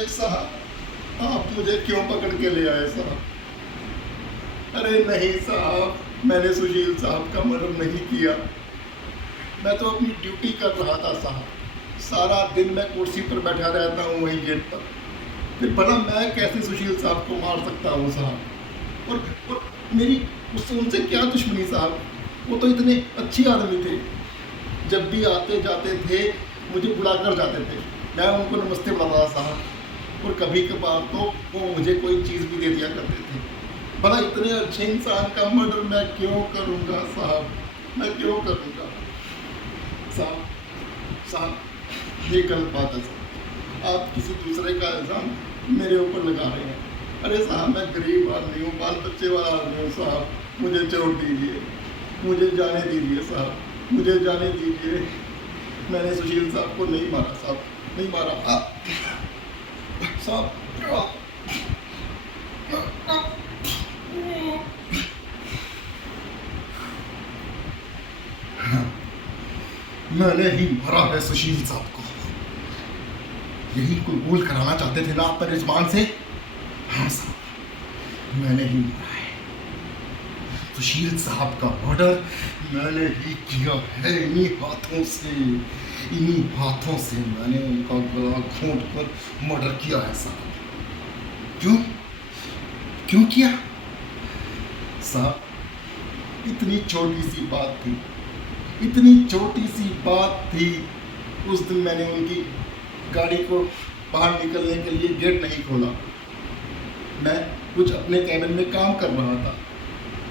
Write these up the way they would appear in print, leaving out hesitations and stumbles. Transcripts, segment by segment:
अरे साहब, आप मुझे क्यों पकड़ के ले आए साहब? अरे नहीं साहब, मैंने सुशील साहब का मर्डर नहीं किया। मैं तो अपनी ड्यूटी कर रहा था साहब। सारा दिन मैं कुर्सी पर बैठा रहता हूँ वहीं गेट पर। फिर भला मैं कैसे सुशील साहब को मार सकता हूँ साहब? और मेरी उससे उनसे क्या दुश्मनी साहब? वो तो इतने अच्छे आदमी थे। जब भी आते जाते थे मुझे बुला कर जाते थे। मैं उनको नमस्ते बुलाता था साहब। और कभी कभार तो वो मुझे कोई चीज़ भी दे दिया करते थे। भला इतने अच्छे इंसान का मर्डर मैं क्यों करूँगा साहब? मैं क्यों करूँगा साहब? साहब, ये गलत बात है साहब। आप किसी दूसरे का इल्ज़ाम मेरे ऊपर लगा रहे हैं। अरे साहब, मैं गरीब आदमी हूँ, बाल बच्चे वाला आदमी हूँ साहब। मुझे छोड़ दीजिए, मुझे जाने दीजिए साहब, मुझे जाने दीजिए। मैंने सुशील साहब को नहीं मारा साहब, नहीं मारा साहब। मैंने ही मारा है सुशील साहब को। यही कबूल कराना चाहते थे ना आप मेरे जुबान से? हाँ साहब, मैंने ही मारा है। सुशील साहब का मर्डर मैंने ही किया है। इन्हीं हाथों से, इन्हीं हाथों से मैंने उनका गला घोंट कर मर्डर किया है साहब। क्यों क्यों किया साहब? इतनी छोटी सी बात थी, इतनी छोटी सी बात थी। उस दिन मैंने उनकी गाड़ी को बाहर निकलने के लिए गेट नहीं खोला। मैं कुछ अपने कैबिन में काम कर रहा था।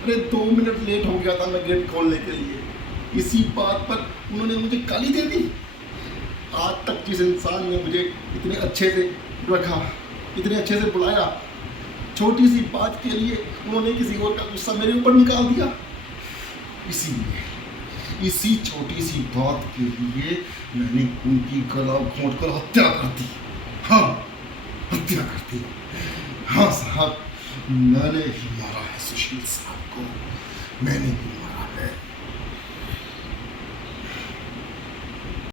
अरे 2 मिनट लेट हो गया था मैं गेट खोलने के लिए। इसी बात पर उन्होंने मुझे गाली दे दी। आज तक जिस इंसान ने मुझे इतने अच्छे से रखा, इतने अच्छे से बुलाया, छोटी सी बात के लिए उन्होंने किसी और का गुस्सा मेरे ऊपर निकाल दिया। इसीलिए इसी छोटी सी बात के लिए मैंने उनकी गला घोंट कर हत्या कर दी। हाँ, हत्या कर दी। हाँ साहब, मैंने ही मारा है सुशील साहब को, मैंने ही मारा।